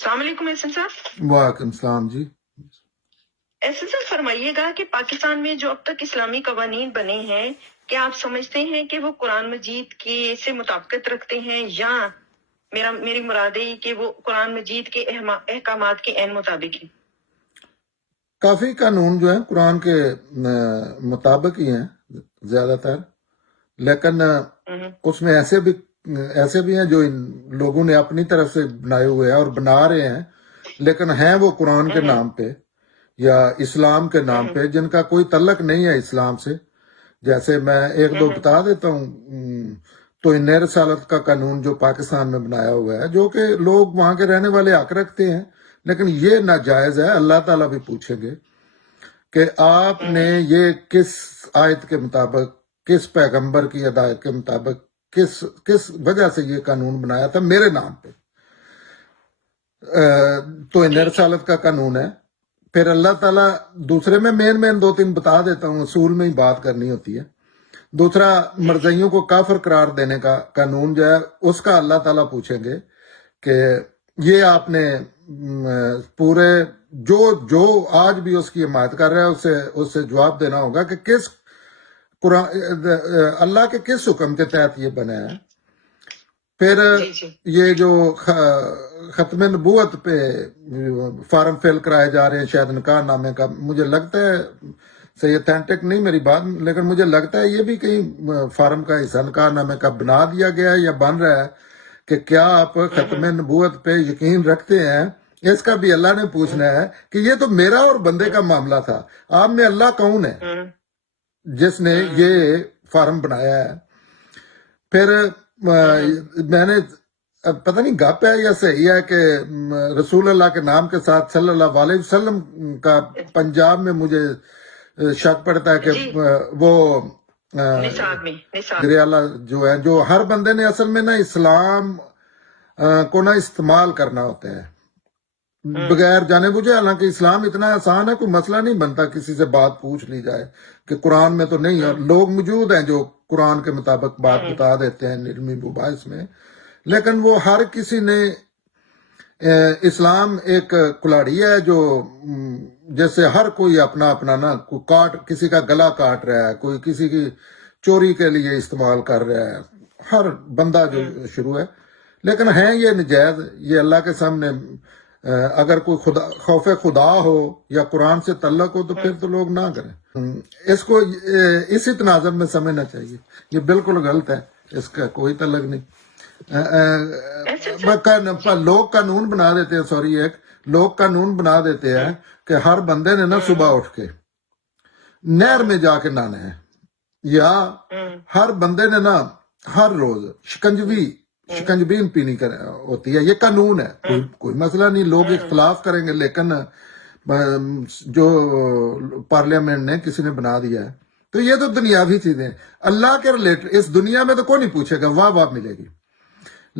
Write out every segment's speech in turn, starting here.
السلام علیکم احسن صاحب۔ وعلیکم السلام جی۔ احسن صاحب فرمائیے گا کہ پاکستان میں جو اب تک اسلامی قوانین بنے ہیں، کیا آپ سمجھتے ہیں کہ وہ قرآن مجید کے سے مطابقت رکھتے ہیں، یا میری مراد ہے کہ وہ قرآن مجید کے احکامات کے عین مطابق ہیں؟ کافی قانون جو ہیں قرآن کے مطابق ہی ہیں زیادہ تر، لیکن اس میں ایسے بھی ہیں جو ان لوگوں نے اپنی طرف سے بنائے ہوئے ہیں اور بنا رہے ہیں، لیکن ہیں وہ قرآن کے نام پہ یا اسلام کے نام پہ، جن کا کوئی تعلق نہیں ہے اسلام سے۔ جیسے میں ایک دو بتا دیتا ہوں۔ توہین رسالت کا قانون جو پاکستان میں بنایا ہوا ہے، جو کہ لوگ وہاں کے رہنے والے حق رکھتے ہیں، لیکن یہ ناجائز ہے۔ اللہ تعالیٰ بھی پوچھیں گے کہ آپ نے یہ کس آیت کے مطابق، کس پیغمبر کی ہدایت کے مطابق، کس وجہ سے یہ قانون بنایا تھا میرے نام پہ۔ تو ان رسالت کا قانون ہے۔ پھر اللہ تعالیٰ دوسرے میں مین دو تین بتا دیتا ہوں، اصول میں ہی بات کرنی ہوتی ہے۔ دوسرا، مرزائیوں کو کافر قرار دینے کا قانون جو ہے، اس کا اللہ تعالیٰ پوچھیں گے کہ یہ آپ نے پورے جو آج بھی اس کی حمایت کر رہا ہے، اس سے جواب دینا ہوگا کہ کس قرآن اللہ کے کس حکم کے تحت یہ بنا ہے۔ پھر یہ جو ختم نبوت پہ فارم فل کرائے جا رہے ہیں شاید نکاح نامے کا، مجھے لگتا ہے صحیح اتھینٹک نہیں میری بات، لیکن مجھے لگتا ہے یہ بھی کہیں فارم کا حصہ نکاح نامے کا بنا دیا گیا ہے یا بن رہا ہے کہ کیا آپ ختم نبوت پہ یقین رکھتے ہیں۔ اس کا بھی اللہ نے پوچھنا ہے کہ یہ تو میرا اور بندے کا معاملہ تھا، آپ میں اللہ کون ہے جس نے یہ فارم بنایا ہے۔ پھر میں نے پتہ نہیں گپ ہے یا صحیح ہے کہ رسول اللہ کے نام کے ساتھ صلی اللہ علیہ وسلم کا پنجاب میں مجھے شک پڑتا ہے کہ وہ گریالہ جو ہے، جو ہر بندے نے اصل میں نا اسلام کو نہ استعمال کرنا ہوتا ہے بغیر جانے بوجھے۔ حالانکہ اسلام اتنا آسان ہے، کوئی مسئلہ نہیں بنتا کسی سے بات پوچھ لی جائے کہ قرآن میں تو نہیں ہے۔ لوگ موجود ہیں جو قرآن کے مطابق بات بتا دیتے ہیں علمی مباحث میں، لیکن وہ ہر کسی نے اسلام ایک کلاڑی ہے جو جیسے ہر کوئی اپنا نا کسی کا گلا کاٹ رہا ہے، کوئی کسی کی چوری کے لیے استعمال کر رہا ہے، ہر بندہ جو شروع ہے۔ لیکن ہیں یہ نجائز، یہ اللہ کے سامنے اگر کوئی خوف خدا ہو یا قرآن سے تعلق ہو تو پھر تو لوگ نہ کریں۔ اس کو اسی تناظر میں سمجھنا چاہیے، یہ بالکل غلط ہے، اس کا کوئی تعلق نہیں۔ لوگ قانون بنا دیتے ہیں، لوگ قانون بنا دیتے ہیں کہ ہر بندے نے نا صبح اٹھ کے نہر میں جا کے نہانا ہے، یا ہر بندے نے نا ہر روز شکنجی پینی ہوتی ہے۔ یہ قانون ہے، کوئی مسئلہ نہیں، لوگ اختلاف کریں گے، لیکن جو پارلیمنٹ نے کسی نے بنا دیا ہے تو یہ تو دنیاوی چیزیں ہیں۔ اللہ کے ریلیٹڈ اس دنیا میں تو کوئی نہیں پوچھے گا، واہ ملے گی،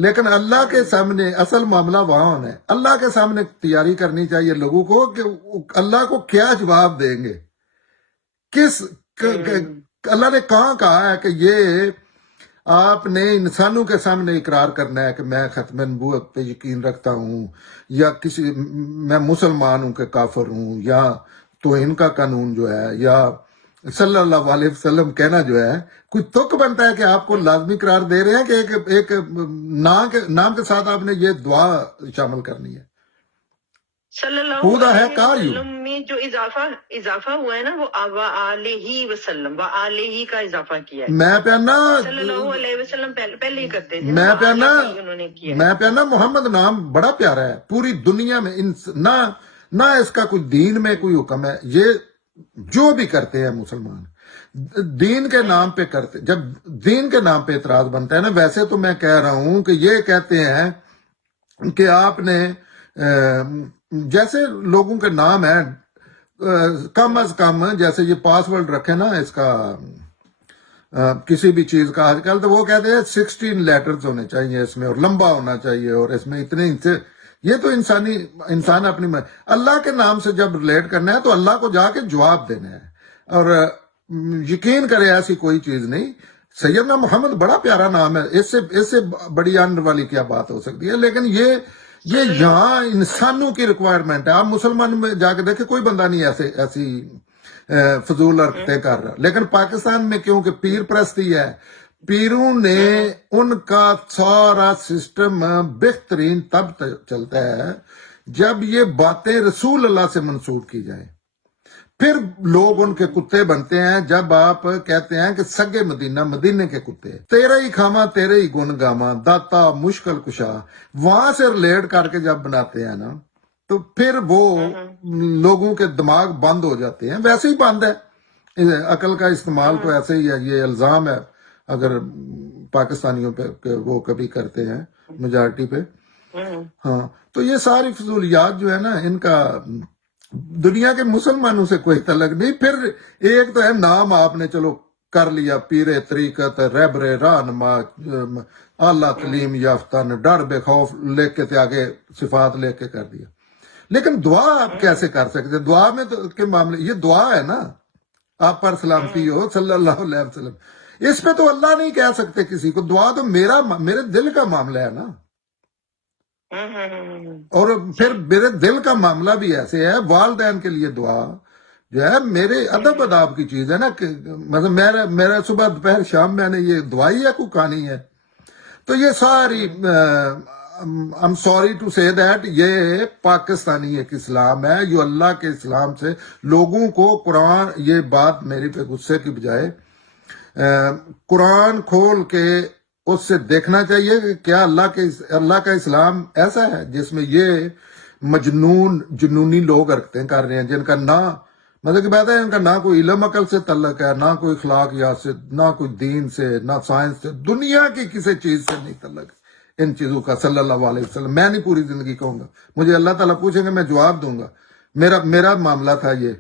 لیکن اللہ کے سامنے اصل معاملہ وہاں ہونا ہے۔ اللہ کے سامنے تیاری کرنی چاہیے لوگوں کو کہ اللہ کو کیا جواب دیں گے، اللہ نے کہاں کہا ہے کہ یہ آپ نے انسانوں کے سامنے اقرار کرنا ہے کہ میں ختم نبوت پہ یقین رکھتا ہوں، یا میں مسلمان ہوں کہ کافر ہوں، یا توہین کا قانون جو ہے، یا صلی اللہ علیہ وسلم کہنا جو ہے، کوئی تک بنتا ہے کہ آپ کو لازمی قرار دے رہے ہیں کہ ایک نام کے ساتھ آپ نے یہ دعا شامل کرنی ہے۔ صلی اللہ علیہ وسلم میں جو اضافہ ہوا ہے نا، وہ وآلہ وسلم، وآلہ کا اضافہ کیا ہے۔ میں پہنا صلی اللہ علیہ وسلم پہلے ہی کرتے تھے، میں پہنا محمد نام بڑا پیارا ہے پوری دنیا میں، نہ اس کا کوئی دین میں کوئی حکم ہے۔ یہ جو بھی کرتے ہیں مسلمان دین کے نام پہ کرتے، جب دین کے نام پہ اعتراض بنتا ہے نا، ویسے تو میں کہہ رہا ہوں کہ یہ کہتے ہیں کہ آپ نے جیسے لوگوں کے نام ہیں کم از کم، جیسے یہ پاسورڈ رکھے نا اس کا کسی بھی چیز کا، آج کل تو وہ کہتے ہیں 16 لیٹرز ہونے چاہیے اس میں، اور لمبا ہونا چاہیے، اور اس میں اتنے یہ تو انسان اپنی اللہ کے نام سے جب ریلیٹ کرنا ہے تو اللہ کو جا کے جواب دینا ہے، اور یقین کرے ایسی کوئی چیز نہیں۔ سیدنا محمد بڑا پیارا نام ہے، اس سے بڑی آنر والی کیا بات ہو سکتی ہے، لیکن یہ یہاں انسانوں کی ریکوائرمنٹ ہے. آپ مسلمان میں جا کے دیکھیں کوئی بندہ نہیں ایسی فضول حرکتیں کر رہا. لیکن پاکستان میں کیونکہ پیر پرستی ہے، پیروں نے ان کا سارا سسٹم بہترین تب چلتا ہے جب یہ باتیں رسول اللہ سے منسوب کی جائیں. پھر لوگ ان کے کتے بنتے ہیں جب آپ کہتے ہیں کہ سگے مدینہ مدینے کے کتے، تیرا ہی کھاما تیرے ہی گن گاما، داتا مشکل کشا، وہاں سے ریلیٹ کر کے جب بناتے ہیں نا تو پھر وہ لوگوں کے دماغ بند ہو جاتے ہیں. ویسے ہی بند ہے عقل کا استعمال تو ایسے ہی ہے. یہ الزام ہے اگر پاکستانیوں پہ کہ وہ کبھی کرتے ہیں میجارٹی پہ. ہاں تو یہ ساری فضولیات جو ہے نا ان کا دنیا کے مسلمانوں سے کوئی تعلق نہیں. پھر ایک تو ہے نام آپ نے چلو کر لیا، پیر طریقت، رہبر رہنما، اعلیٰ تعلیم یافتہ، ڈر بے خوف لے کے آگے صفات لے کے کر دیا. لیکن دعا آپ کیسے کر سکتے؟ دعا میں تو کے معاملے یہ دعا ہے نا، آپ پر سلامتی ہو صلی اللہ علیہ وسلم. اس پہ تو اللہ نہیں کہہ سکتے کسی کو. دعا تو میرے دل کا معاملہ ہے نا. اور پھر میرے دل کا معاملہ بھی ایسے ہے. والدین کے لیے دعا جو ہے میرے ادب اداب کی چیز ہے نا. کہ مطلب میرا صبح دوپہر شام میں نے یہ دعائی ہے کوئی کہانی ہے. تو یہ ساری I'm sorry to say that یہ پاکستانی ایک اسلام ہے جو اللہ کے اسلام سے لوگوں کو قرآن، یہ بات میری پہ غصے کی بجائے قرآن کھول کے اس سے دیکھنا چاہیے کہ کیا اللہ کا اسلام ایسا ہے جس میں یہ جنونی لوگ حرکتیں کر رہے ہیں جن کا نہ مطلب کہ بات ہے ان کا نہ کوئی علم عقل سے تعلق ہے، نہ کوئی اخلاقیات سے، نہ کوئی دین سے، نہ سائنس سے، دنیا کی کسی چیز سے نہیں تعلق ان چیزوں کا صلی اللہ علیہ وسلم. میں نہیں پوری زندگی کہوں گا، مجھے اللہ تعالیٰ پوچھیں گے میں جواب دوں گا. میرا معاملہ تھا یہ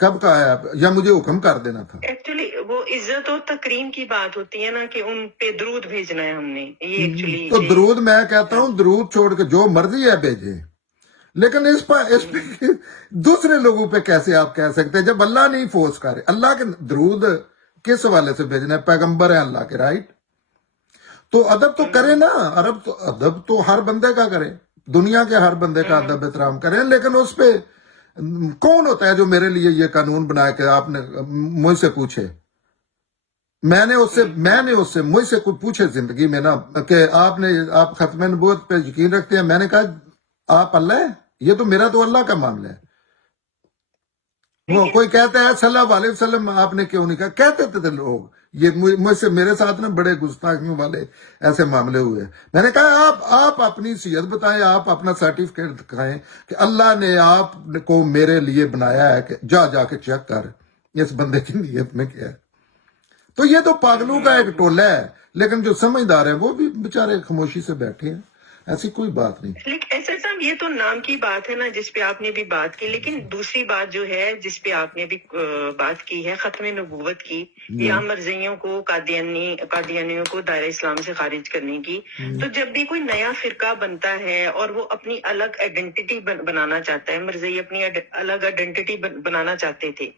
کب کا ہے یا مجھے حکم کر دینا تھا. ایکچولی وہ عزت اور تکریم کی بات ہوتی ہے نا کہ ان پہ درود بھیجنا ہے ہم نے. یہ ایکچولی تو درود میں کہتا ہوں درود چھوڑ کے جو مرضی ہے بھیجے. لیکن اس پہ دوسرے لوگوں پہ کیسے آپ کہہ سکتے ہیں جب اللہ نہیں فورس کرے؟ اللہ کے درود کس حوالے سے بھیجنا ہے؟ پیغمبر ہے اللہ کے، رائٹ؟ تو ادب تو کرے نا. ادب تو ہر بندے کا کرے، دنیا کے ہر بندے کا ادب احترام کرے. لیکن اس پہ کون ہوتا ہے جو میرے لیے یہ قانون بنائے کہ آپ نے مجھ سے پوچھے؟ میں نے اس سے مجھ سے کوئی پوچھے زندگی میں نا کہ آپ ختم نبوت پہ یقین رکھتے ہیں؟ میں نے کہا آپ اللہ ہے، یہ تو میرا تو اللہ کا معاملہ ہے. وہ کوئی کہتا ہے صلی اللہ علیہ وسلم آپ نے کیوں نہیں کہا؟ کہتے تھے لوگ. یہ مجھ سے میرے ساتھ نا بڑے گستاخیوں والے ایسے معاملے ہوئے. میں نے کہا آپ اپنی صحت بتائیں، آپ اپنا سرٹیفکیٹ دکھائیں کہ اللہ نے آپ کو میرے لیے بنایا ہے کہ جا کے چیک کر اس بندے کی نیت میں کیا ہے. تو یہ تو پاگلوں کا ایک ٹولہ ہے. لیکن جو سمجھدار ہیں وہ بھی بےچارے خاموشی سے بیٹھے ہیں، ایسی کوئی بات نہیں. لیکن ایسا صاحب یہ تو نام کی بات ہے نا جس پہ آپ نے بھی بات کی. لیکن دوسری بات جو ہے جس پہ آپ نے بھی بات کی ہے ختم نبوت کی یا مرزیوں کو قادیانیوں کو دائرہ اسلام سے خارج کرنے کی. تو جب بھی کوئی نیا فرقہ بنتا ہے اور وہ اپنی الگ آئیڈینٹی بنانا چاہتا ہے، مرزی اپنی الگ آئیڈینٹی بنانا چاہتے تھے.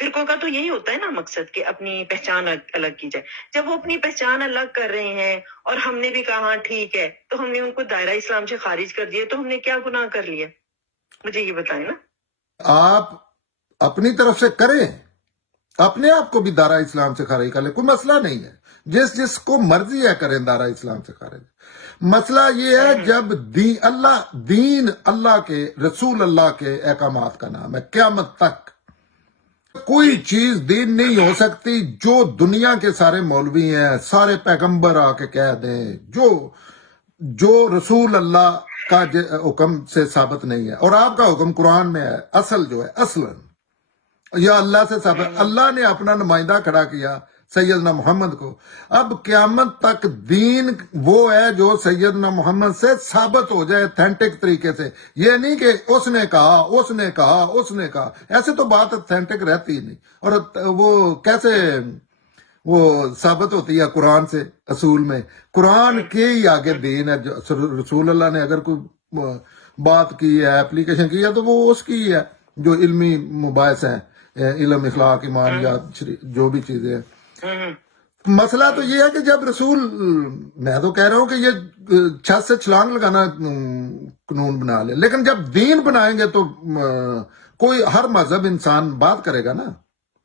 فرقوں کا تو یہی ہوتا ہے نا مقصد کہ اپنی پہچان الگ کی جائے. جب وہ اپنی پہچان الگ کر رہے ہیں اور ہم نے بھی کہا ہاں ٹھیک ہے تو ہم نے ان کو دائرہ اسلام سے خارج کر دیا، تو ہم نے کیا گناہ کر لیا؟ مجھے یہ بتائیں نا. آپ اپنی طرف سے کریں، اپنے آپ کو بھی دائرہ اسلام سے خارج کر لیں، کوئی مسئلہ نہیں ہے. جس کو مرضی ہے کریں دائرہ اسلام سے خارج. مسئلہ یہ ہے جب دین اللہ کے، رسول اللہ کے احکامات کا نام ہے. قیامت تک کوئی چیز دین نہیں ہو سکتی جو دنیا کے سارے مولوی ہیں، سارے پیغمبر آ کے کہہ دیں، جو رسول اللہ کا حکم سے ثابت نہیں ہے. اور آپ کا حکم قرآن میں ہے، اصل جو ہے اصلاً یا اللہ سے ثابت. اللہ نے اپنا نمائندہ کھڑا کیا سیدنا محمد کو. اب قیامت تک دین وہ ہے جو سیدنا محمد سے ثابت ہو جائے اتھینٹک طریقے سے. یہ نہیں کہ اس نے کہا ایسے تو بات اتھینٹک رہتی ہی نہیں. اور وہ کیسے وہ ثابت ہوتی ہے؟ قرآن سے. اصول میں قرآن کے ہی آگے دین ہے. رسول اللہ نے اگر کوئی بات کی ہے، اپلیکیشن کی ہے، تو وہ اس کی ہے جو علمی مباحث ہیں، علم، اخلاق، ایمان، جو بھی چیزیں ہیں. مسئلہ تو یہ ہے کہ جب رسول، میں تو کہہ رہا ہوں کہ یہ چھت سے چھلانگ لگانا قانون بنا لے، لیکن جب دین بنائیں گے تو کوئی ہر مذہب انسان بات کرے گا نا،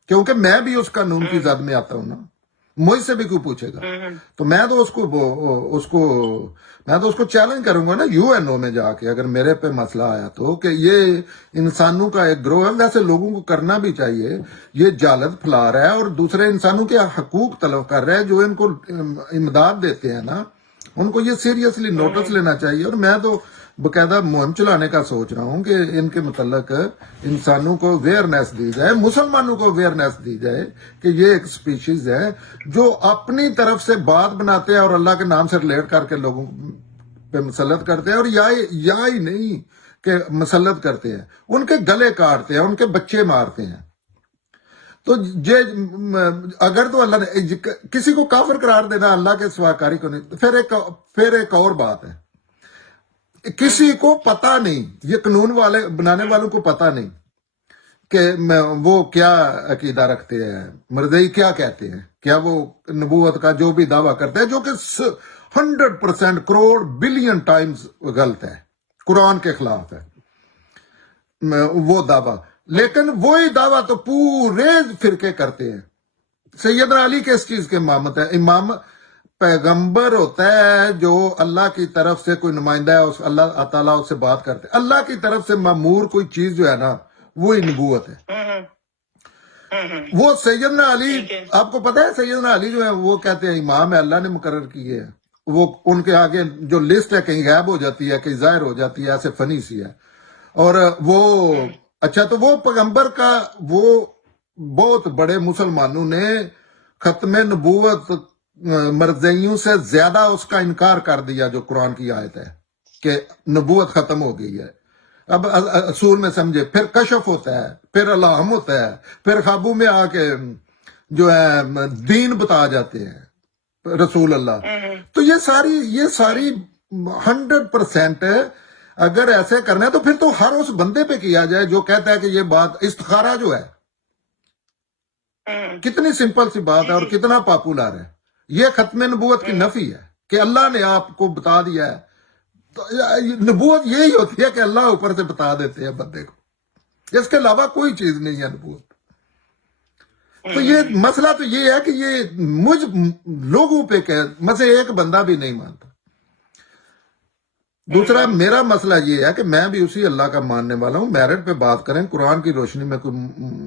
کیونکہ میں بھی اس قانون کی زد میں آتا ہوں نا، مجھ سے بھی کوئی پوچھے گا تو میں تو اس کو چیلنج کروں گا نا یو این او میں جا کے، اگر میرے پہ مسئلہ آیا تو، کہ یہ انسانوں کا ایک گروہ ہے، ویسے لوگوں کو کرنا بھی چاہیے، یہ جالت پھیلا رہا ہے اور دوسرے انسانوں کے حقوق طلب کر رہا ہے، جو ان کو امداد دیتے ہیں نا، ان کو یہ سیریسلی نوٹس لینا چاہیے۔ اور میں تو باقاعدہ مہم چلانے کا سوچ رہا ہوں کہ ان کے متعلق انسانوں کو اویئرنیس دی جائے، مسلمانوں کو اویئرنیس دی جائے کہ یہ ایک سپیشیز ہے جو اپنی طرف سے بات بناتے ہیں اور اللہ کے نام سے ریلیٹ کر کے لوگوں پہ مسلط کرتے ہیں، اور یا ہی نہیں کہ مسلط کرتے ہیں، ان کے گلے کاٹتے ہیں، ان کے بچے مارتے ہیں۔ تو اگر تو اللہ نے کسی کو کافر قرار دینا اللہ کے سوا کاری کو نہیں، پھر ایک اور بات ہے، کسی کو پتا نہیں، یہ قانون والے بنانے والوں کو پتا نہیں کہ وہ کیا عقیدہ رکھتے ہیں، مرزئی کیا کہتے ہیں، کیا وہ نبوت کا جو بھی دعویٰ کرتے ہیں، جو کہ 100% کروڑ بلین ٹائمز غلط ہے، قرآن کے خلاف ہے وہ دعویٰ، لیکن وہی دعویٰ تو پورے فرقے کرتے ہیں۔ سیدنا علی کس چیز کے امامت ہے؟ امام پیغمبر ہوتا ہے جو اللہ کی طرف سے کوئی نمائندہ ہے، اللہ تعالیٰ اس سے بات کرتے ہیں، اللہ کی طرف سے مامور کوئی چیز جو ہے نا وہی نبوت ہے۔ وہ سیدنا علی، آپ کو پتا ہے سیدنا علی جو ہے وہ کہتے ہیں امام ہے، اللہ نے مقرر کیے ہیں، وہ ان کے آگے جو لسٹ ہے کہیں غائب ہو جاتی ہے، کہیں ظاہر ہو جاتی ہے، ایسے فنی سی ہے۔ اور وہ اچھا، تو وہ پیغمبر کا وہ بہت بڑے مسلمانوں نے ختم نبوت مرزیوں سے زیادہ اس کا انکار کر دیا جو قرآن کی آیت ہے کہ نبوت ختم ہو گئی ہے۔ اب اصول میں سمجھے، پھر کشف ہوتا ہے، پھر الہام ہوتا ہے، پھر خوابوں میں آ کے جو ہے دین بتا جاتے ہیں رسول اللہ۔ تو یہ ساری 100% اگر ایسے کرنا ہے تو پھر تو ہر اس بندے پہ کیا جائے جو کہتا ہے کہ یہ بات استخارہ جو ہے کتنی سمپل سی بات ہے اور کتنا پاپولر ہے، یہ ختم نبوت کی نفی ہے کہ اللہ نے آپ کو بتا دیا ہے۔ تو نبوت یہی ہوتی ہے کہ اللہ اوپر سے بتا دیتے ہیں بندے کو، اس کے علاوہ کوئی چیز نہیں ہے نبوت۔ تو یہ مسئلہ تو یہ ہے کہ یہ مجھ لوگوں پہ کہ مجھے ایک بندہ بھی نہیں مانتا۔ دوسرا میرا مسئلہ یہ ہے کہ میں بھی اسی اللہ کا ماننے والا ہوں، میرٹ پہ بات کریں، قرآن کی روشنی میں کوئی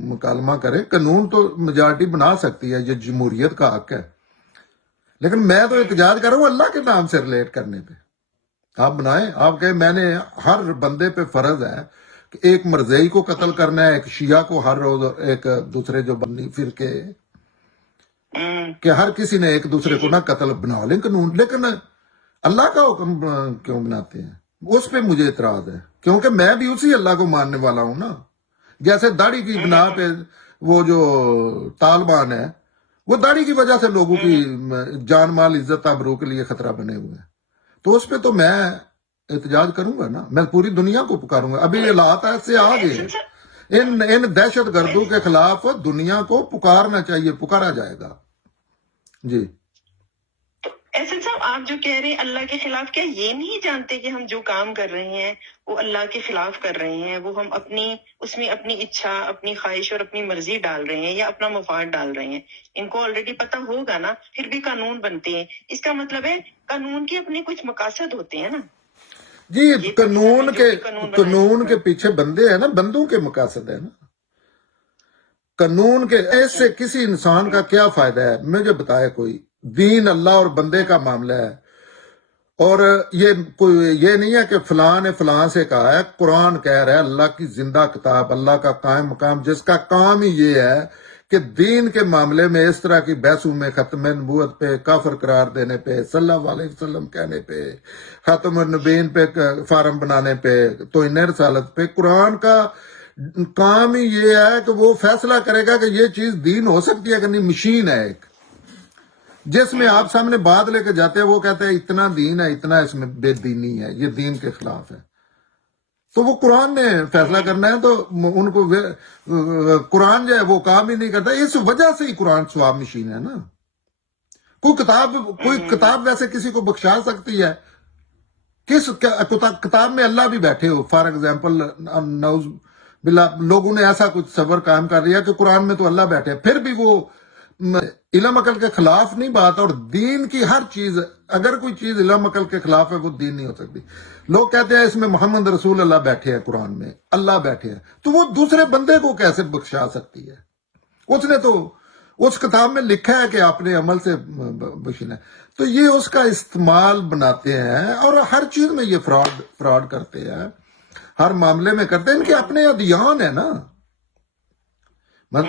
مکالمہ کریں، قانون تو میجارٹی بنا سکتی ہے، یہ جمہوریت کا حق ہے، لیکن میں تو احتجاج کر رہا ہوں اللہ کے نام سے ریلیٹ کرنے پہ۔ آپ بنائیں، آپ کہیں میں نے ہر بندے پہ فرض ہے کہ ایک مرزئی کو قتل کرنا ہے، ایک شیعہ کو ہر روز، ایک دوسرے جو بنی فرقے کہ ہر کسی نے ایک دوسرے کو نہ قتل بنا لیں قانون، لیکن اللہ کا حکم کیوں بناتے ہیں؟ اس پہ مجھے اعتراض ہے، کیونکہ میں بھی اسی اللہ کو ماننے والا ہوں نا۔ جیسے داڑھی کی بنا پہ وہ جو طالبان ہے، وہ داڑھی کی وجہ سے لوگوں کی جان مال عزت آبرو کے لیے خطرہ بنے ہوئے ہیں، تو اس پہ تو میں احتجاج کروں گا نا، میں پوری دنیا کو پکاروں گا۔ ابھی حالات ایسے آ گئے، ان دہشت گردوں کے خلاف دنیا کو پکارنا چاہیے، پکارا جائے گا۔ جی ایسن صاحب، آپ جو کہہ رہے ہیں اللہ کے خلاف، کیا یہ نہیں جانتے کہ ہم جو کام کر رہے ہیں وہ اللہ کے خلاف کر رہے ہیں؟ وہ ہم اس میں اپنی اچھا، اپنی خواہش اور اپنی مرضی ڈال رہے ہیں یا اپنا مفاد ڈال رہے ہیں؟ ان کو آلریڈی پتہ ہوگا نا، پھر بھی قانون بنتے ہیں۔ اس کا مطلب ہے قانون کے اپنے کچھ مقاصد ہوتے ہیں نا جی، قانون کے پیچھے بندے ہیں نا، بندوں کے مقاصد ہے نا قانون کے۔ اس سے کسی انسان کا کیا فائدہ ہے؟ مجھے بتائے کوئی؟ دین اللہ اور بندے کا معاملہ ہے، اور یہ نہیں ہے کہ فلاں نے فلاں سے کہا ہے، قرآن کہہ رہا ہے، اللہ کی زندہ کتاب، اللہ کا قائم مقام، جس کا کام ہی یہ ہے کہ دین کے معاملے میں اس طرح کی بحثوں میں ختم نبوت پہ کافر قرار دینے پہ، صلی اللہ علیہ وسلم کہنے پہ، ختم النبیین پہ فارم بنانے پہ، توہین رسالت پہ، قرآن کا کام ہی یہ ہے کہ وہ فیصلہ کرے گا کہ یہ چیز دین ہو سکتی ہے کہ نہیں۔ مشین ہے ایک، جس میں آپ سامنے بات لے کے جاتے ہیں، وہ کہتے ہیں اتنا دین ہے، اتنا اس میں بے دینی ہے، یہ دین کے خلاف ہے۔ تو وہ قرآن نے فیصلہ کرنا ہے، تو ان کو قرآن جو ہے وہ کام ہی نہیں کرتا، اس وجہ سے ہی قرآن سواب مشین ہے نا۔ کوئی کتاب ویسے کسی کو بخشا سکتی ہے؟ کس کتاب میں اللہ بھی بیٹھے ہو؟ فار ایگزامپل نعوذ باللہ لوگوں نے ایسا کچھ صبر قائم کر دیا کہ قرآن میں تو اللہ بیٹھے، پھر بھی وہ علم عقل کے خلاف نہیں بات، اور دین کی ہر چیز، اگر کوئی چیز علم عقل کے خلاف ہے وہ دین نہیں ہو سکتی۔ لوگ کہتے ہیں اس میں محمد رسول اللہ بیٹھے ہیں، قرآن میں اللہ بیٹھے ہیں، تو وہ دوسرے بندے کو کیسے بخشا سکتی ہے؟ اس نے تو اس کتاب میں لکھا ہے کہ اپنے عمل سے بخشنا ہے، تو یہ اس کا استعمال بناتے ہیں، اور ہر چیز میں یہ فراڈ کرتے ہیں، ہر معاملے میں کرتے ہیں۔ ان کے اپنے ادیان ہے نا،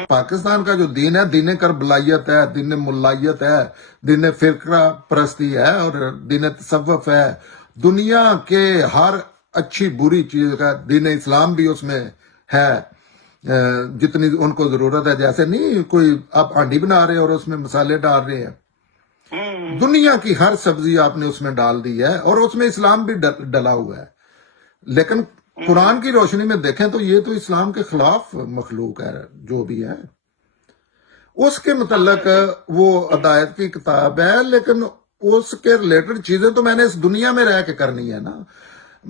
پاکستان کا جو دین ہے، دین کربلائیت ہے، دین ملائیت ہے، دین فرقہ پرستی ہے، اور دین تصوف ہے۔ دنیا کے ہر اچھی بری چیز کا دین اسلام بھی اس میں ہے، جتنی ان کو ضرورت ہے۔ جیسے نہیں کوئی آپ ہانڈی بنا رہے ہیں اور اس میں مسالے ڈال رہے ہیں، دنیا کی ہر سبزی آپ نے اس میں ڈال دی ہے، اور اس میں اسلام بھی ڈلا ہوا ہے۔ لیکن قرآن کی روشنی میں دیکھیں تو یہ تو اسلام کے خلاف مخلوق ہے، جو بھی ہے اس کے متعلق وہ ہدایت کی کتاب ہے، لیکن اس کے ریلیٹڈ چیزیں تو میں نے اس دنیا میں رہ کے کرنی ہے نا۔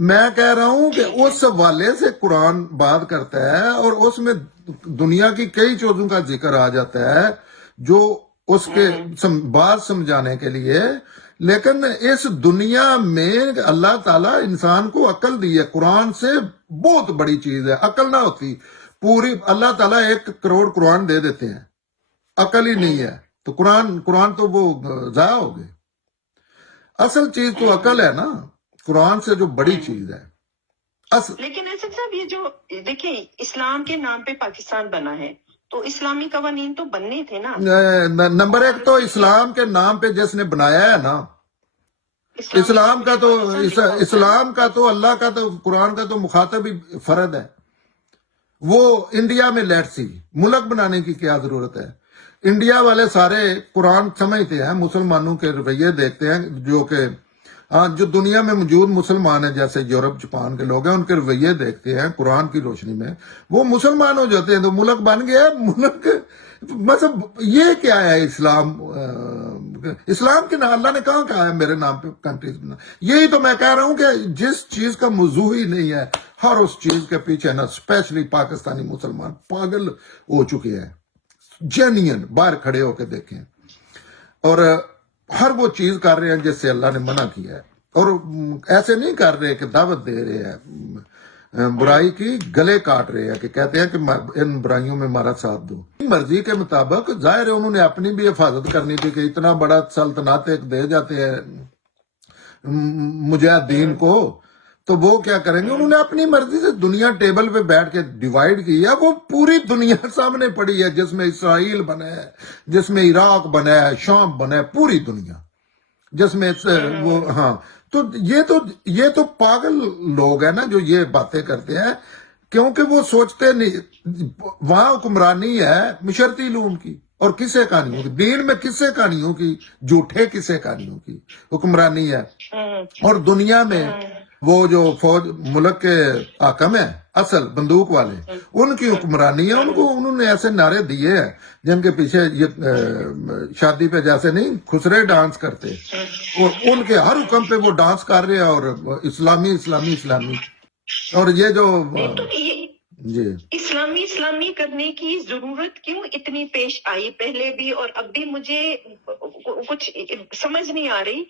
میں کہہ رہا ہوں کہ اس حوالے سے قرآن بات کرتا ہے، اور اس میں دنیا کی کئی چیزوں کا ذکر آ جاتا ہے جو اس کے بات سمجھانے کے لیے، لیکن اس دنیا میں اللہ تعالیٰ انسان کو عقل دی ہے۔ قرآن سے بہت بڑی چیز ہے، عقل نہ ہوتی پوری، اللہ تعالیٰ 1 کروڑ قرآن دے دیتے ہیں، عقل ہی نہیں ہے تو قرآن تو وہ ضائع ہو گئے۔ اصل چیز تو عقل ہے نا، قرآن سے جو بڑی چیز ہے۔ لیکن ایسا صاحب یہ جو دیکھیں اسلام کے نام پہ پاکستان بنا ہے، تو اسلامی قوانین تو بننے تھے نا۔ نمبر 1 تو اسلام کے نام پہ جس نے بنایا ہے نا، اسلام کا تو اللہ کا تو قرآن کا تو مخاطب ہی فرد ہے۔ وہ انڈیا میں لیٹ سی ملک بنانے کی کیا ضرورت ہے؟ انڈیا والے سارے قرآن سمجھتے ہیں، مسلمانوں کے رویے دیکھتے ہیں، جو دنیا میں موجود مسلمان ہیں جیسے یورپ جاپان کے لوگ ہیں، ان کے رویے دیکھتے ہیں قرآن کی روشنی میں، وہ مسلمان ہو جاتے ہیں تو ملک بن گیا۔ ملک مطلب یہ کیا ہے؟ اسلام کے نام اللہ نے کہا ہے میرے نام پہ کنٹریز بنا؟ یہی تو میں کہہ رہا ہوں کہ جس چیز کا موضوع ہی نہیں ہے، ہر اس چیز کے پیچھے نا اسپیشلی پاکستانی مسلمان پاگل ہو چکے ہیں۔ جینین باہر کھڑے ہو کے دیکھیں، اور ہر وہ چیز کر رہے ہیں جس سے اللہ نے منع کیا ہے، اور ایسے نہیں کر رہے کہ دعوت دے رہے ہیں برائی کی، گلے کاٹ رہے ہیں کہ کہتے ہیں کہ ان برائیوں میں ہمارا ساتھ دو۔ مرضی کے مطابق ظاہر ہے انہوں نے اپنی بھی حفاظت کرنی تھی کہ اتنا بڑا سلطنت ایک دے جاتے ہیں مجاہدین کو، تو وہ کیا کریں گے؟ انہوں نے اپنی مرضی سے دنیا ٹیبل پہ بیٹھ کے ڈیوائیڈ کی ہے۔ وہ پوری دنیا سامنے پڑی ہے، جس میں اسرائیل بنا ہے، جس میں عراق بنا ہے، شام بنا ہے، پوری دنیا جس میں وہ ہاں۔ تو یہ تو پاگل لوگ ہیں نا جو یہ باتیں کرتے ہیں، کیونکہ وہ سوچتے نہیں وہاں حکمرانی ہے مشرتی علوم کی اور قصے کہانیوں کی، دین میں قصے کہانیوں کی، جھوٹے قصے کہانیوں کی حکمرانی ہے، اور دنیا میں وہ جو فوج ملک کے حاکم ہیں اصل بندوق والے، ان کی حکمرانی ہے۔ انہوں نے ایسے نعرے دیے ہیں جن کے پیچھے یہ شادی پہ جیسے نہیں خسرے ڈانس کرتے، اور ان کے ہر حکم پہ وہ ڈانس کر رہے ہیں، اور اسلامی اسلامی اسلامی، اور یہ جو جی اسلامی کرنے کی ضرورت کیوں اتنی پیش آئی پہلے بھی اور اب بھی؟ مجھے کچھ سمجھ نہیں آ رہی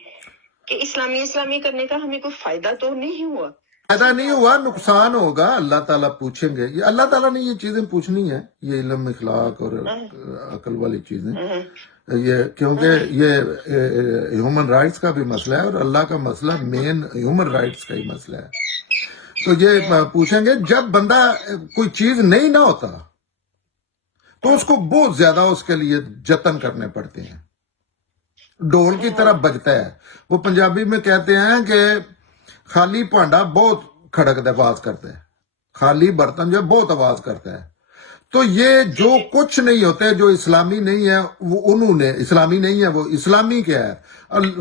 کہ اسلامی کرنے کا ہمیں کوئی فائدہ تو نہیں ہوا۔ فائدہ نہیں ہوا، نقصان ہوگا۔ اللہ تعالیٰ پوچھیں گے، یہ اللہ تعالیٰ نے یہ چیزیں پوچھنی ہیں، یہ علم اخلاق اور عقل والی چیزیں، یہ کیونکہ یہ ہیومن رائٹس کا بھی مسئلہ ہے، اور اللہ کا مسئلہ مین ہیومن رائٹس کا ہی مسئلہ ہے۔ تو یہ پوچھیں گے جب بندہ کوئی چیز نہیں نہ ہوتا تو اس کو بہت زیادہ اس کے لیے جتن کرنے پڑتے ہیں، ڈول کی طرح بجتا ہے۔ وہ پنجابی میں کہتے ہیں کہ خالی پانڈا بہت کھڑک آواز کرتا ہے، خالی برتن جو بہت آواز کرتا ہے۔ تو یہ جو کچھ نہیں ہوتے، جو اسلامی نہیں ہے، وہ انہوں نے اسلامی نہیں ہے، وہ اسلامی کیا ہے؟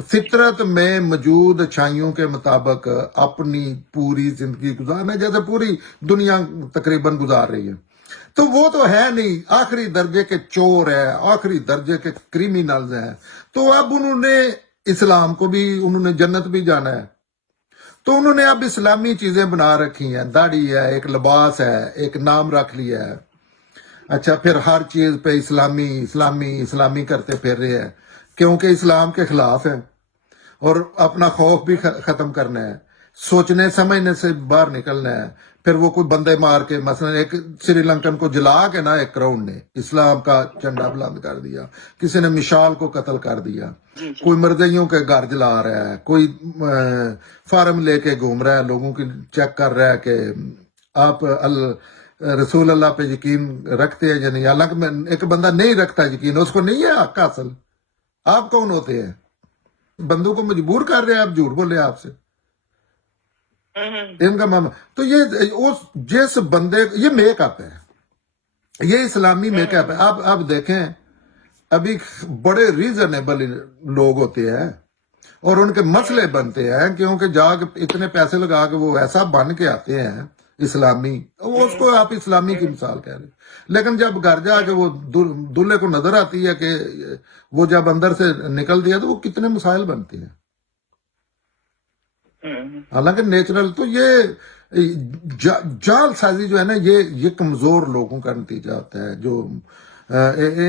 فطرت میں موجود اچھائیوں کے مطابق اپنی پوری زندگی گزارنا، جیسے پوری دنیا تقریباً گزار رہی ہے۔ تو وہ تو ہے نہیں، آخری درجے کے چور ہے، آخری درجے کے کریمنلز ہیں. تو اب انہوں نے اسلام کو بھی، انہوں نے جنت بھی جانا ہے، تو انہوں نے اب اسلامی چیزیں بنا رکھی ہیں، داڑھی ہے، ایک لباس ہے، ایک نام رکھ لیا ہے. اچھا، پھر ہر چیز پہ اسلامی اسلامی اسلامی کرتے پھر رہے ہیں، کیونکہ اسلام کے خلاف ہے، اور اپنا خوف بھی ختم کرنا ہے، سوچنے سمجھنے سے باہر نکلنا ہے. پھر وہ کوئی بندے مار کے، مثلا ایک سری لنکن کو جلا کے نا، ایک کراؤن نے اسلام کا جھنڈا بلند کر دیا، کسی نے مشال کو قتل کر دیا، جی جی کوئی مردیوں کے گھر جلا رہا ہے، کوئی فارم لے کے گھوم رہا ہے، لوگوں کی چیک کر رہا ہے کہ آپ رسول اللہ پہ یقین رکھتے ہیں یا نہیں. حالانکہ ایک بندہ نہیں رکھتا یقین، اس کو نہیں ہے حق حاصل. آپ کون ہوتے ہیں؟ بندوں کو مجبور کر رہے ہیں آپ جھوٹ بولے آپ سے. ان کا معاملہ تو یہ جس بندے، یہ میک اپ ہے، یہ اسلامی میک اپ ہے. آپ دیکھیں، ابھی بڑے ریزنیبل لوگ ہوتے ہیں اور ان کے مسئلے بنتے ہیں، کیونکہ جا کے اتنے پیسے لگا کے وہ ایسا بن کے آتے ہیں اسلامی، وہ اس کو آپ اسلامی کی مثال کہہ رہے ہیں. لیکن جب گھر جا کے وہ دلہے کو نظر آتی ہے کہ وہ جب اندر سے نکل دیا، تو وہ کتنے مسائل بنتے ہیں. حالانکہ نیچرل تو یہ جال سازی جو ہے نا، یہ کمزور لوگوں کا نتیجہ ہوتا ہے، جو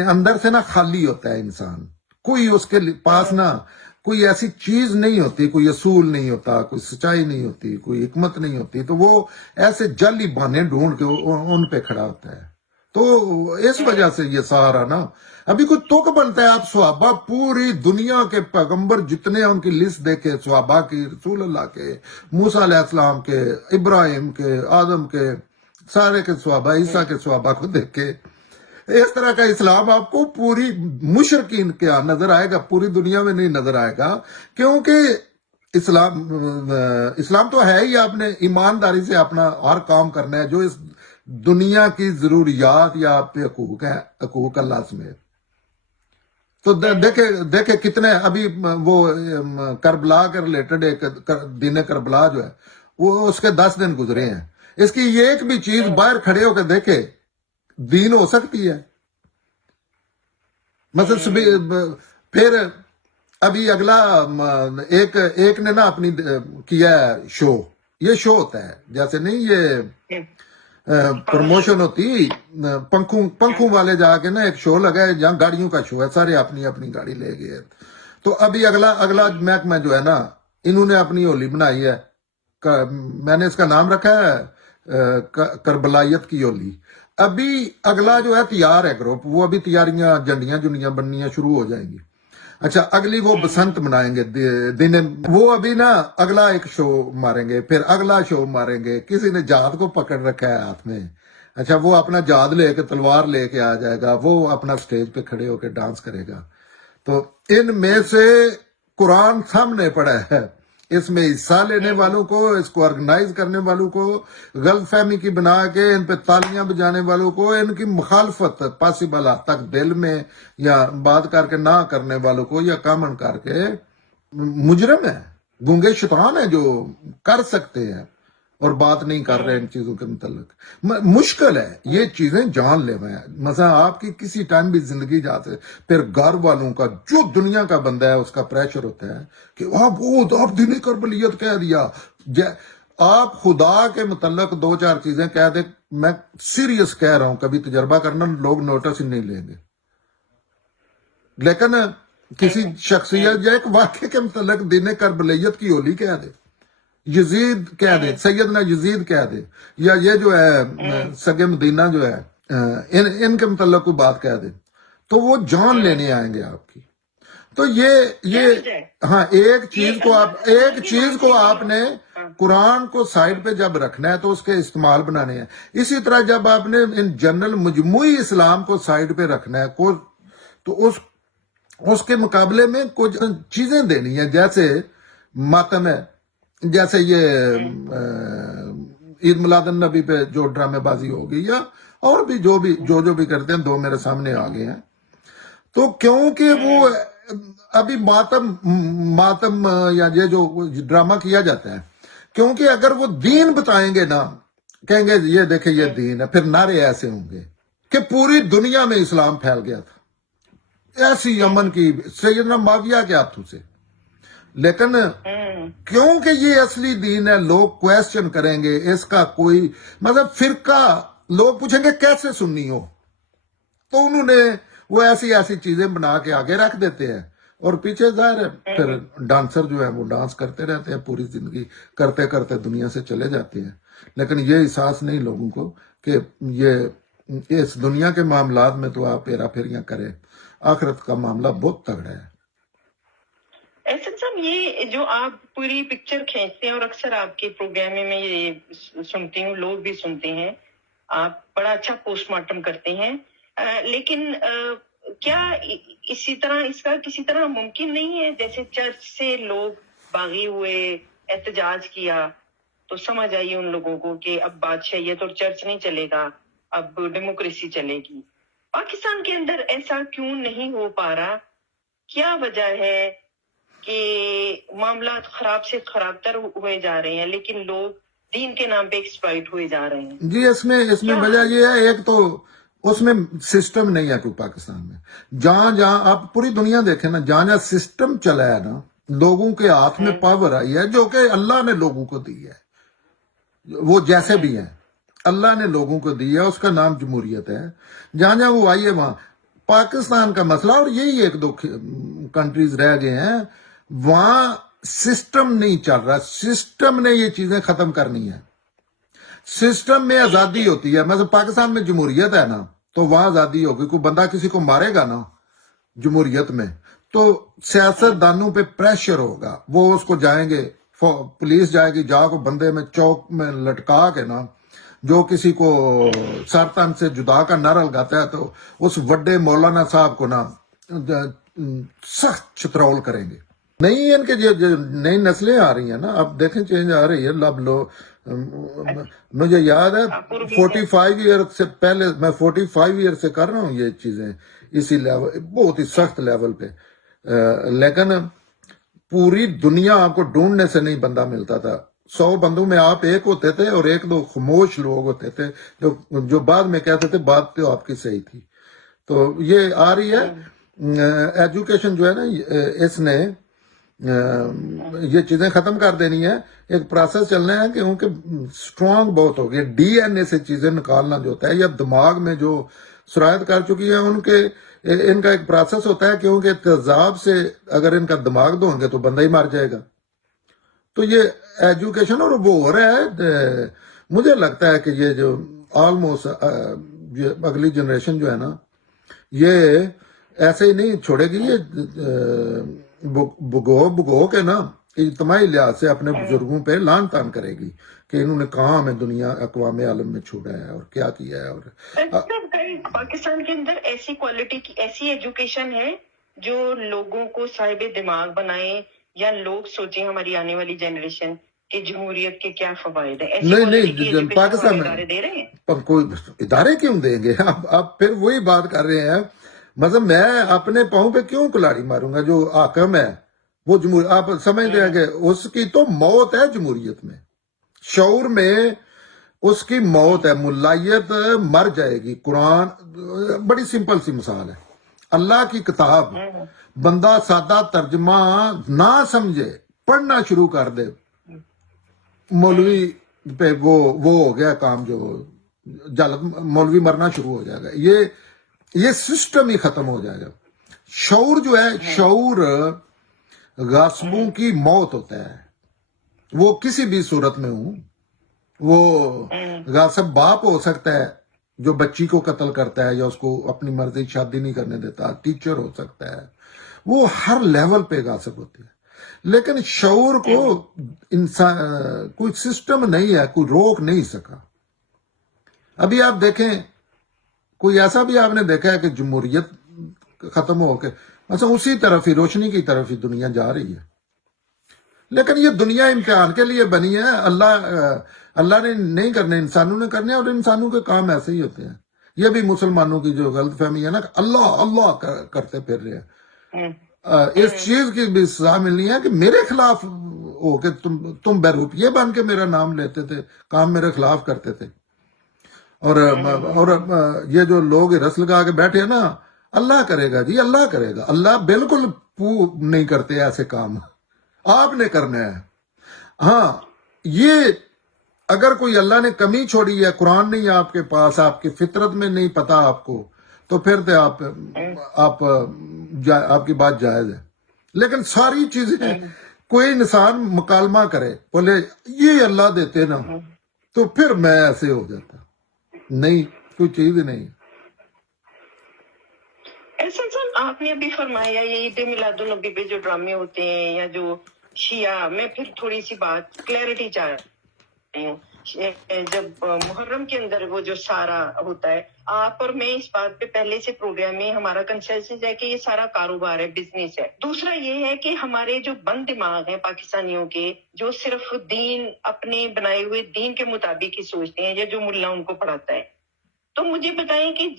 اندر سے نا خالی ہوتا ہے انسان. کوئی اس کے پاس نا کوئی ایسی چیز نہیں ہوتی، کوئی اصول نہیں ہوتا، کوئی سچائی نہیں ہوتی، کوئی حکمت نہیں ہوتی، تو وہ ایسے جعلی بہانے ڈھونڈ کے ان پہ کھڑا ہوتا ہے. تو اس وجہ سے یہ سارا نا ابھی کوئی توک بنتا ہے. آپ صحابہ، پوری دنیا کے پیغمبر جتنے ہیں ان کی لسٹ دیکھے، صحابہ کی، رسول اللہ کے، موسیٰ علیہ السلام کے، ابراہیم کے، آدم کے، سارے کے صحابہ، عیسیٰ کے صحابہ کو دیکھے. اس طرح کا اسلام آپ کو پوری مشرقین کے نظر آئے گا، پوری دنیا میں نہیں نظر آئے گا. کیونکہ اسلام تو ہے ہی، آپ نے ایمانداری سے اپنا ہر کام کرنا ہے جو اس دنیا کی ضروریات یا آپ پہ حقوق ہیں، حقوق اللہ سمیت. تو دیکھیں کتنے ابھی وہ کربلا کے ریلیٹڈ ایک دن کربلا جو ہے، وہ اس کے 10 دن گزرے ہیں. اس کی ایک بھی چیز باہر کھڑے ہو کے دیکھے دین ہو سکتی ہے. مثلا پھر ابھی اگلا ایک نے نا اپنی کیا ہے شو. یہ شو ہوتا ہے، جیسے نہیں یہ پروموشن ہوتی، پنکھوں والے جا کے نا ایک شو لگا ہے جہاں گاڑیوں کا شو ہے، سارے اپنی اپنی گاڑی لے گئے. تو ابھی اگلا محکمہ جو ہے نا، انہوں نے اپنی ہولی بنائی ہے، میں نے اس کا نام رکھا ہے کربلائیت کی ہولی. ابھی اگلا جو ہے تیار ہے گروپ، وہ ابھی تیاریاں جنڈیاں بننیاں شروع ہو جائیں گی. اچھا، اگلی وہ بسنت منائیں گے دن، وہ ابھی نا اگلا ایک شو ماریں گے، پھر اگلا شو ماریں گے. کسی نے جاد کو پکڑ رکھا ہے ہاتھ میں، اچھا وہ اپنا جاد لے کے، تلوار لے کے آ جائے گا، وہ اپنا سٹیج پہ کھڑے ہو کے ڈانس کرے گا. تو ان میں سے قرآن سامنے پڑا ہے، اس میں حصہ لینے والوں کو، اس کو آرگنائز کرنے والوں کو، غلط فہمی کی بنا کے ان پہ تالیاں بجانے والوں کو، ان کی مخالفت پاسبل حد تک دل میں یا بات کر کے نہ کرنے والوں کو، یا کامن کر کے مجرم ہے، گونگے شیطان ہے جو کر سکتے ہیں اور بات نہیں کر رہے ان چیزوں کے متعلق. مشکل ہے، یہ چیزیں جان لے ہیں. مثلا آپ کی کسی ٹائم بھی زندگی جاتے، پھر گھر والوں کا، جو دنیا کا بندہ ہے اس کا پریشر ہوتا ہے کہ آپ دین کربلیت کہہ دیا. آپ خدا کے متعلق 2-4 چیزیں کہہ دیں، میں سیریس کہہ رہا ہوں، کبھی تجربہ کرنا، لوگ نوٹس ہی نہیں لیں گے. لیکن کسی شخصیت یا ایک واقعے کے متعلق دین کربلیت کی ہولی کہہ دے، یزید کہہ دے، سیدنا یزید کہہ دے، یا یہ جو ہے سگے مدینہ جو ہے، ان کے متعلق کوئی بات کہہ دے، تو وہ جان لینے آئیں گے آپ کی. تو یہ ہاں، ایک چیز کو آپ نے قرآن کو سائڈ پہ جب رکھنا ہے تو اس کے استعمال بنانے ہیں. اسی طرح جب آپ نے ان جنرل مجموعی اسلام کو سائڈ پہ رکھنا ہے تو اس کے مقابلے میں کچھ چیزیں دینی ہیں، جیسے ماتم ہے، جیسے یہ عید میلاد النبی پہ جو ڈرامے بازی ہوگی، یا اور بھی جو بھی کرتے ہیں. 2 میرے سامنے آ گئے ہیں. تو کیونکہ وہ ابھی ماتم یا یہ جو ڈرامہ کیا جاتا ہے، کیونکہ اگر وہ دین بتائیں گے نا، کہیں گے یہ دیکھیں یہ دین ہے، پھر نعرے ایسے ہوں گے کہ پوری دنیا میں اسلام پھیل گیا تھا، ایسی امن کی سیدنا معاویہ کے ہاتھوں سے. لیکن کیونکہ یہ اصلی دین ہے، لوگ کویسچن کریں گے اس کا، کوئی مطلب فرقہ، لوگ پوچھیں گے کیسے سنی ہو، تو انہوں نے وہ ایسی ایسی چیزیں بنا کے آگے رکھ دیتے ہیں، اور پیچھے ظاہر ہے پھر ڈانسر جو ہے وہ ڈانس کرتے رہتے ہیں پوری زندگی، کرتے کرتے دنیا سے چلے جاتے ہیں. لیکن یہ احساس نہیں لوگوں کو کہ یہ اس دنیا کے معاملات میں تو آپ ہیرا پھیریاں کریں، آخرت کا معاملہ بہت تگڑا ہے. احسن صاحب، یہ جو آپ پوری پکچر کھینچتے ہیں، اور اکثر آپ کے پروگرام میں یہ سنتی ہوں، لوگ بھی سنتے ہیں، آپ بڑا اچھا پوسٹ مارٹم کرتے ہیں، لیکن کیا اسی طرح اس کا کسی طرح ممکن نہیں ہے جیسے چرچ سے لوگ باغی ہوئے، احتجاج کیا، تو سمجھ آئی ان لوگوں کو کہ اب بادشاہیت اور چرچ نہیں چلے گا، اب ڈیموکریسی چلے گی. پاکستان کے اندر ایسا کیوں نہیں ہو پا رہا؟ کیا وجہ ہے کہ معاملات خراب سے خراب تر ہوئے جا رہے ہیں، لیکن لوگ دین کے نام پہ ایکسپلائٹ ہوئے جا رہے ہیں؟ جی اس میں وجہ یہ ہے، ایک تو اس میں سسٹم نہیں ہے کوئی پاکستان میں. جہاں آپ پوری دنیا دیکھیں نا، جہاں سسٹم چلا ہے نا، لوگوں کے ہاتھ میں پاور آئی ہے جو کہ اللہ نے لوگوں کو دی ہے، وہ جیسے بھی ہیں اللہ نے لوگوں کو دی ہے، اس کا نام جمہوریت ہے. جہاں وہ آئی ہے وہاں پاکستان کا مسئلہ، اور یہی ایک دو کنٹریز رہ گئے ہیں وہاں سسٹم نہیں چل رہا. سسٹم نے یہ چیزیں ختم کرنی ہے. سسٹم میں آزادی ہوتی ہے، مثلا پاکستان میں جمہوریت ہے نا تو وہاں آزادی ہوگی، کوئی بندہ کسی کو مارے گا نا جمہوریت میں تو سیاست دانوں پہ پریشر ہوگا، وہ اس کو جائیں گے، پولیس جائے گی، جا کو بندے میں چوک میں لٹکا کے نا، جو کسی کو سر تن سے جدا کا نعرہ لگاتا ہے تو اس وڈے مولانا صاحب کو نا سخت چترول کریں گے. نہیں، ان کے جو نئی نسلیں آ رہی ہیں نا، اب دیکھیں چینج آ رہی ہے. اب مجھے یاد ہے 45 ایئر سے پہلے، میں 45 ایئر سے کر رہا ہوں یہ چیزیں اسی لیول، بہت ہی سخت لیول پہ، لیکن پوری دنیا آپ کو ڈھونڈنے سے نہیں بندہ ملتا تھا. 100 بندوں میں آپ ایک ہوتے تھے، اور ایک دو خاموش لوگ ہوتے تھے جو بعد میں کہتے تھے بات تو آپ کی صحیح تھی. تو یہ آ رہی ہے ایجوکیشن جو ہے نا، اس نے یہ چیزیں ختم کر دینی ہے. ایک پروسیس چلنا ہے کیونکہ اسٹرانگ بہت ہو گئی، ڈی این اے سے چیزیں نکالنا جو ہوتا ہے، یا دماغ میں جو سرایت کر چکی ہیں ان کا ایک پروسیس ہوتا ہے، کیونکہ تیزاب سے اگر ان کا دماغ دھویں گے تو بندہ ہی مر جائے گا. تو یہ ایجوکیشن اور وہ ہو رہا ہے. مجھے لگتا ہے کہ یہ جو آلموسٹ اگلی جنریشن جو ہے نا، یہ ایسے ہی نہیں چھوڑے گی، یہ بگو کے نا اجتماعی لحاظ سے اپنے بزرگوں پہ لان تان کرے گی کہ انہوں نے کہاں ہمیں دنیا اقوام عالم میں چھوڑا ہے اور کیا کیا ہے. اور پاکستان کے اندر ایسی کوالٹی کی ایسی ایجوکیشن ہے جو لوگوں کو صاحب دماغ بنائے، یا لوگ سوچیں ہماری آنے والی جنریشن کہ جمہوریت کے کیا فوائد ہیں؟ نہیں پاکستان میں دے رہے ہیں. کوئی ادارے کیوں دیں گے؟ آپ پھر وہی بات کر رہے ہیں. مطلب میں اپنے پاؤں پہ کیوں کلاڑی ماروں گا؟ جو حاکم ہے وہ آپ سمجھتے ہیں کہ اس کی تو موت ہے جمہوریت میں، شعور میں اس کی موت ہے، ملائیت مر جائے گی. قرآن بڑی سمپل سی مثال ہے، اللہ کی کتاب بندہ سادہ ترجمہ نہ سمجھے پڑھنا شروع کر دے، مولوی پہ وہ ہو گیا کام، جو جلد مولوی مرنا شروع ہو جائے گا. یہ سسٹم ہی ختم ہو جائے گا. شعور جو ہے، شعور غاصبوں کی موت ہوتا ہے، وہ کسی بھی صورت میں ہوں. وہ غاصب باپ ہو سکتا ہے جو بچی کو قتل کرتا ہے یا اس کو اپنی مرضی شادی نہیں کرنے دیتا، ٹیچر ہو سکتا ہے، وہ ہر لیول پہ غاصب ہوتی ہے. لیکن شعور کو انسان کوئی سسٹم نہیں ہے، کوئی روک نہیں سکا. ابھی آپ دیکھیں، کوئی ایسا بھی آپ نے دیکھا ہے کہ جمہوریت ختم ہو کے مثلا اسی طرف ہی، روشنی کی طرف ہی دنیا جا رہی ہے. لیکن یہ دنیا امتحان کے لیے بنی ہے. اللہ نے نہیں کرنے، انسانوں نے کرنے، اور انسانوں کے کام ایسے ہی ہوتے ہیں. یہ بھی مسلمانوں کی جو غلط فہمی ہے نا، اللہ اللہ کرتے پھر رہے ہیں. اس چیز کی بھی سزا ملنی ہے کہ میرے خلاف ہو کے تم بہروپیے بن کے میرا نام لیتے تھے، کام میرے خلاف کرتے تھے. اور یہ جو لوگ رس لگا کے بیٹھے ہیں نا، اللہ کرے گا جی، اللہ کرے گا. اللہ بالکل نہیں کرتے ایسے کام، آپ نے کرنا ہے. ہاں، یہ اگر کوئی اللہ نے کمی چھوڑی ہے، قرآن نہیں ہے آپ کے پاس، آپ کی فطرت میں نہیں پتا آپ کو، تو پھر تو آپ کی بات جائز ہے. لیکن ساری چیزیں کوئی انسان مکالمہ کرے، بولے یہ اللہ دیتے نا، تو پھر میں ایسے ہو جاتا. نہیں، کوئی چیز ہی نہیں. احسان صاحب، آپ نے ابھی فرمایا یہ عید میلاد النبی پہ جو ڈرامے ہوتے ہیں یا جو شیعہ، میں پھر تھوڑی سی بات کلیئرٹی چاہ رہی ہوں. جب محرم کے اندر وہ جو سارا ہوتا ہے، آپ اور میں اس بات پہ پہلے سے پروگرام میں ہمارا کنسنسس ہے کہ یہ سارا کاروبار ہے، بزنس ہے. دوسرا یہ ہے کہ ہمارے جو بند دماغ ہیں پاکستانیوں کے، جو صرف دین، اپنے بنائے ہوئے دین کے مطابق ہی سوچتے ہیں، یا جو ملا ان کو پڑھاتا ہے. تو مجھے بتائیں کہ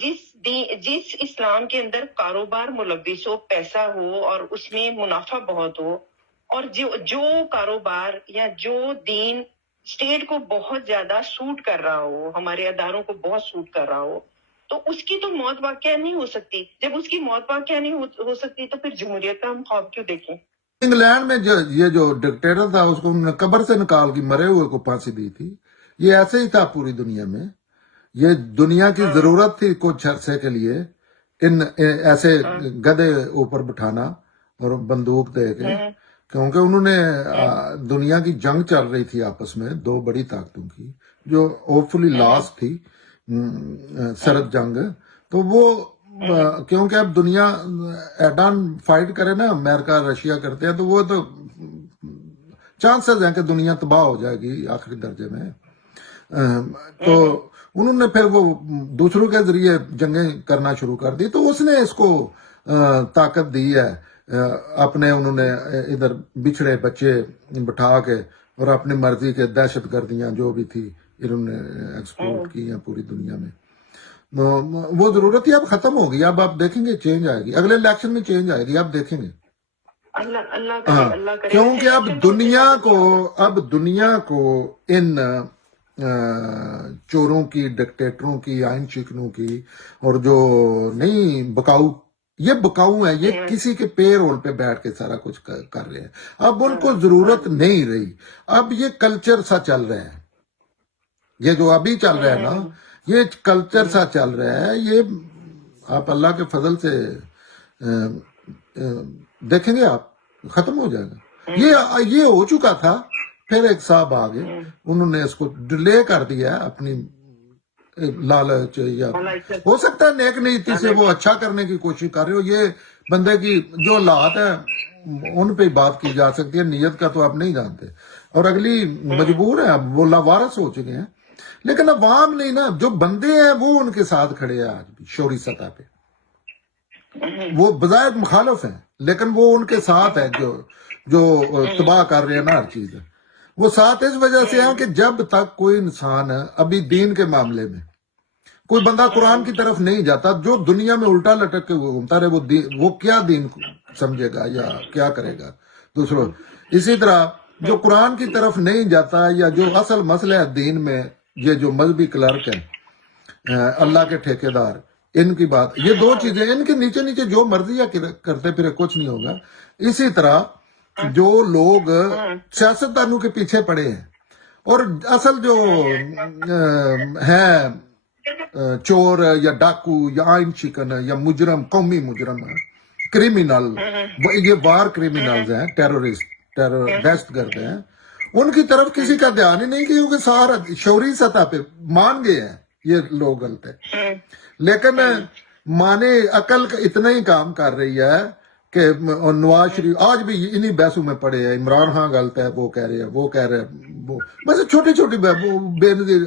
جس اسلام کے اندر کاروبار ملوث ہو، پیسہ ہو اور اس میں منافع بہت ہو، اور جو کاروبار یا جو دین اسٹیٹ کو بہت زیادہ سوٹ کر رہا ہو، ہمارے اداروں کو بہت سوٹ کر رہا ہو، تو اس کی تو موت واقعہ نہیں ہو سکتی. جب اس کی موت واقعہ نہیں ہو سکتی تو پھر جمہوریت کا ہم خواب کیوں دیکھیں؟ انگلینڈ میں یہ جو ڈکٹیٹر تھا، اس کو انہوں نے قبر سے نکال کے مرے ہوئے کو پھانسی دی تھی. یہ ایسے ہی تھا پوری دنیا میں. یہ دنیا کی ضرورت تھی کچھ عرصے کے لیے ایسے گدے اوپر بٹھانا اور بندوق دے کے، کیونکہ انہوں نے دنیا کی جنگ چل رہی تھی آپس میں دو بڑی طاقتوں کی، جو ہوپ فلی لاسٹ تھی، سرد جنگ. تو وہ کیونکہ اب دنیا ایڈان فائٹ کرے نا، امریکہ رشیا کرتے ہیں، تو وہ تو چانسز ہیں کہ دنیا تباہ ہو جائے گی آخری درجے میں. تو انہوں نے پھر وہ دوسروں کے ذریعے جنگیں کرنا شروع کر دی. تو اس نے اس کو طاقت دی ہے. اپنے انہوں نے ادھر بچھڑے بچے بٹھا کے اور اپنی مرضی کے دہشت گردیاں جو بھی تھی انہوں نے ایکسپورٹ کی ہیں پوری دنیا میں. وہ ضرورت ہی اب ختم ہوگی. اب آپ دیکھیں گے چینج آئے گی، اگلے الیکشن میں چینج آئے گی، آپ دیکھیں گے. اللہ کرے. کیونکہ اب دنیا کو ان چوروں کی، ڈکٹیٹروں کی، آئین شکنوں کی، اور جو نہیں بکاؤ، یہ بکاؤ ہیں، یہ کسی کے پے رول پہ بیٹھ کے سارا کچھ کر رہے ہیں. اب ان کو ضرورت نہیں رہی. اب یہ کلچر سا چل رہا ہے، یہ جو ابھی چل رہا ہے نا، یہ کلچر سا چل رہا ہے. یہ آپ اللہ کے فضل سے دیکھیں گے، آپ ختم ہو جائے گا. یہ ہو چکا تھا، پھر ایک صاحب آگے انہوں نے اس کو ڈیلے کر دیا اپنی لالچ، یا ہو سکتا ہے نیک نیتی سے وہ اچھا کرنے کی کوشش کر رہے ہو. یہ بندے کی جو حالات ہے ان پہ بات کی جا سکتی ہے، نیت کا تو آپ نہیں جانتے. اور اگلی مجبور ہے، اب وہ لاوارث ہو چکے ہیں. لیکن عوام نہیں نا، جو بندے ہیں وہ ان کے ساتھ کھڑے ہیں آج بھی شعوری سطح پہ. وہ بظاہر مخالف ہیں لیکن وہ ان کے ساتھ ہے، جو تباہ کر رہے ہیں نا ہر چیز. وہ ساتھ اس وجہ سے ہیں کہ جب تک کوئی انسان ابھی دین کے معاملے میں کوئی بندہ قرآن کی طرف نہیں جاتا، جو دنیا میں الٹا لٹک کے گھومتا رہے، وہ کیا دین سمجھے گا یا کیا کرے گا دوسروں. اسی طرح جو قرآن کی طرف نہیں جاتا، یا جو اصل مسئلہ ہے دین میں، یہ جو مذہبی کلرک ہیں، اللہ کے ٹھیکیدار، ان کی بات، یہ دو چیزیں، ان کے نیچے نیچے جو مرضی کرتے پھرے کچھ نہیں ہوگا. اسی طرح جو لوگ سیاستدانوں کے پیچھے پڑے ہیں، اور اصل جو ہیں چور یا ڈاکو یا آئین شکن یا مجرم، قومی مجرم، کریمنل، یہ وار کریمنلز ہیں، ٹیررسٹ، دہشت گرد ہیں، ان کی طرف کسی کا دھیان ہی نہیں، کیونکہ سارا شعوری سطح پہ مان گئے ہیں یہ لوگ غلط ہے. لیکن مانے عقل اتنا ہی کام کر رہی ہے کہ نواز شریف آج بھی انہی بحثوں میں پڑے ہیں. عمران خان غلط ہے، وہ کہہ رہے ہیں، وہ کہہ رہے ہیں، وہ بس چھوٹی چھوٹی بے نظیر.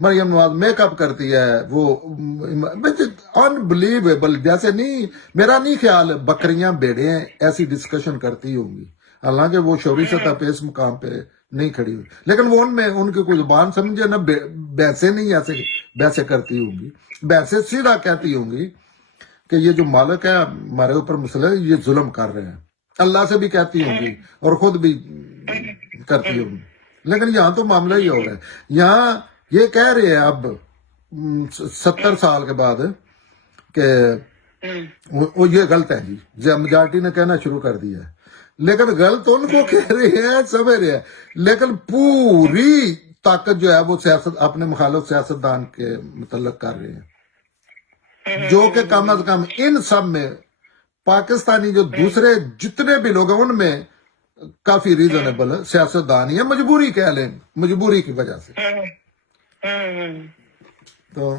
مریم نواز میک اپ کرتی ہے، وہ انبلیویبل. جیسے نہیں، میرا نہیں خیال بکریاں بھیڑیں ایسی ڈسکشن کرتی ہوں گی، حالانکہ وہ شعوری سطح پہ اس مقام پہ نہیں کھڑی ہوئی، لیکن وہ ان کی کوئی زبان سمجھے نہ، بحثیں نہیں ایسے بحثیں کرتی ہوں گی. بحثیں سیدھا کہتی ہوں گی کہ یہ جو مالک ہے ہمارے اوپر مسلط ہے، یہ ظلم کر رہے ہیں، اللہ سے بھی کہتی ہوں گی اور خود بھی کرتی ہوں، لیکن یہاں تو معاملہ ہی ہو رہا ہے، یہاں یہ کہہ رہے ہیں اب 70 سال کے بعد کہ وہ یہ غلط ہے جی، میجارٹی نے کہنا شروع کر دیا ہے، لیکن غلط ان کو کہہ رہے ہیں، سمجھ رہے ہیں، لیکن پوری طاقت جو ہے وہ سیاست اپنے مخالف سیاستدان کے متعلق کر رہے ہیں، جو کہ کم از کم ان سب میں پاکستانی جو دوسرے جتنے بھی لوگ ہیں ان میں کافی ریزنیبل سیاستدان ہیں، مجبوری کہہ لیں، مجبوری کی وجہ سے۔ تو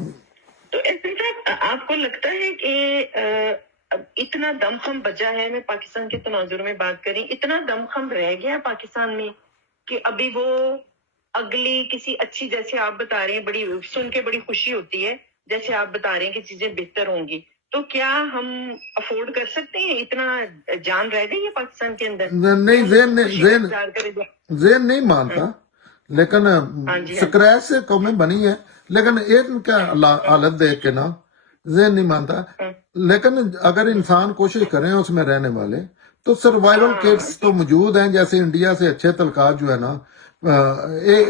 احسن صاحب، آپ کو لگتا ہے کہ اتنا دم خم بچا ہے، میں پاکستان کے تناظر میں بات کریں، اتنا دم خم رہ گیا پاکستان میں کہ ابھی وہ اگلی کسی اچھی، جیسے آپ بتا رہے ہیں، بڑی سن کے بڑی خوشی ہوتی ہے، جیسے آپ بتا رہے ہیں کہ چیزیں بہتر ہوں گی، تو کیا ہم افورڈ کر سکتے ہیں؟ اتنا جان رہ گئی ہے پاکستان کے اندر؟ نہیں، ذہن نہیں مانتا، لیکن سکریچ سے قومیں بنی ہے، لیکن ایک کا حالت دیکھ کے نا ذہن نہیں مانتا، لیکن اگر انسان کوشش کریں اس میں رہنے والے تو سروائیول کٹس تو موجود ہیں، جیسے انڈیا سے اچھے تعلقات جو ہے نا،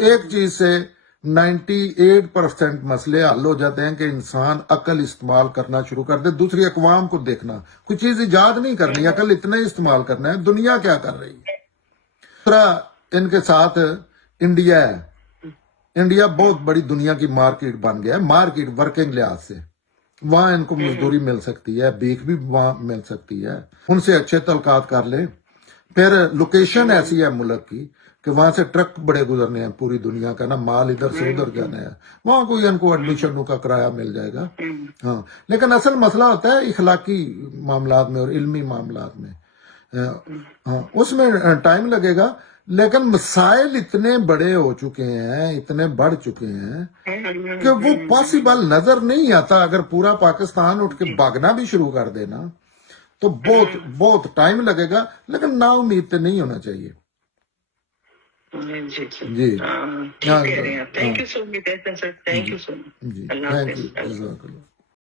ایک چیز سے 98% مسئلے حل ہو جاتے ہیں کہ انسان عقل استعمال کرنا شروع کر دے، دوسری اقوام کو دیکھنا، کوئی چیز ایجاد نہیں کرنی، عقل اتنا ہی استعمال کرنا ہے، دنیا کیا کر رہی ہے۔ دوسرا ان کے ساتھ انڈیا ہے، انڈیا بہت بڑی دنیا کی مارکیٹ بن گیا ہے، مارکیٹ ورکنگ لحاظ سے، وہاں ان کو مزدوری مل سکتی ہے، بھیک بھی وہاں مل سکتی ہے، ان سے اچھے تعلقات کر لیں۔ پھر لوکیشن ایسی ہے ملک کی کہ وہاں سے ٹرک بڑے گزرنے ہیں پوری دنیا کا نا، مال ادھر سے ادھر جانا ہے، وہاں کوئی ان کو ایڈمیشنوں کا کرایہ مل جائے گا۔ ہاں، لیکن اصل مسئلہ ہوتا ہے اخلاقی معاملات میں اور علمی معاملات میں، ہاں اس میں ٹائم لگے گا، لیکن مسائل اتنے بڑے ہو چکے ہیں، اتنے بڑھ چکے ہیں کہ وہ پاسبل نظر نہیں آتا۔ اگر پورا پاکستان اٹھ کے بھاگنا بھی شروع کر دینا تو بہت بہت ٹائم لگے گا، لیکن نا امید تو نہیں ہونا چاہیے۔ جی، تھینک یو سو مچ، جی، اللہ تھینک حافظ۔ یو، جزاک اللہ۔